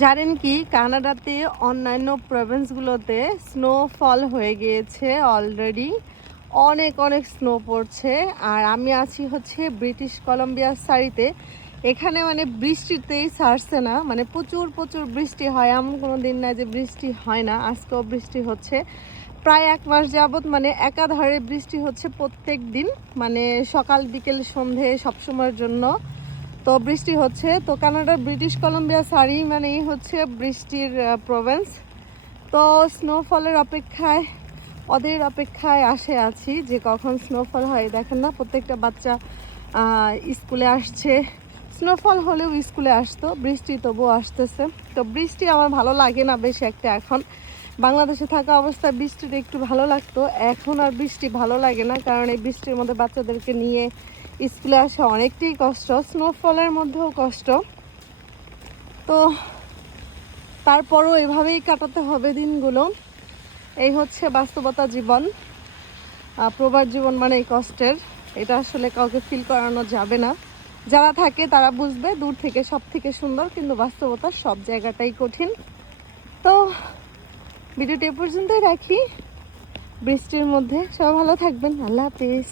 জানেন কি কানাডাতে অন্যান্য প্রভিন্সগুলোতে স্নোফল হয়ে গিয়েছে অলরেডি। অনেক অনেক স্নো পড়ছে। আর আমি আছি হচ্ছে ব্রিটিশ কলম্বিয়ার সাইডে। এখানে মানে বৃষ্টিতেই ছাড়ছে না, মানে প্রচুর প্রচুর বৃষ্টি হয়, এমন কোনো দিন না যে বৃষ্টি হয় না। আজকেও বৃষ্টি হচ্ছে প্রায় 1 মাস যাবৎ, মানে একাধারে বৃষ্টি হচ্ছে প্রত্যেক দিন, মানে সকাল বিকেল সন্ধে সবসময়ের জন্য তো বৃষ্টি হচ্ছে। তো কানাডার ব্রিটিশ কলম্বিয়া সারি মানেই হচ্ছে বৃষ্টির প্রভিন্স। তো স্নোফলের অপেক্ষায়, ওদের অপেক্ষায় আছি যে কখন স্নোফল হয়। দেখেন না, প্রত্যেকটা বাচ্চা স্কুলে আসছে। স্নোফল হলেও স্কুলে আসতো, বৃষ্টি তবুও আসতেছে। তো বৃষ্টি আমার ভালো লাগে না বেশি একটা। এখন বাংলাদেশে থাকা অবস্থায় বৃষ্টিটা একটু ভালো লাগতো, এখন আর বৃষ্টি ভালো লাগে না, কারণ এই বৃষ্টির মধ্যে বাচ্চাদেরকে নিয়ে স্কুলে আসা অনেকটাই কষ্ট, স্নোফলের মধ্যেও কষ্ট। তো তারপরও এভাবেই কাটাতে হবে দিনগুলো। এই হচ্ছে বাস্তবতা জীবন। প্রবাস জীবন মানে এই কষ্টের, এটা আসলে কাউকে ফিল করানো যাবে না। যারা থাকে তারা বুঝবে, দূর থেকে সব থেকে সুন্দর, কিন্তু বাস্তবতা সব জায়গাটাই কঠিন। তো ভিডিওটি এ পর্যন্তই রাখি। বৃষ্টির মধ্যে সবাই ভালো থাকবেন। আল্লাহ হাফিজ।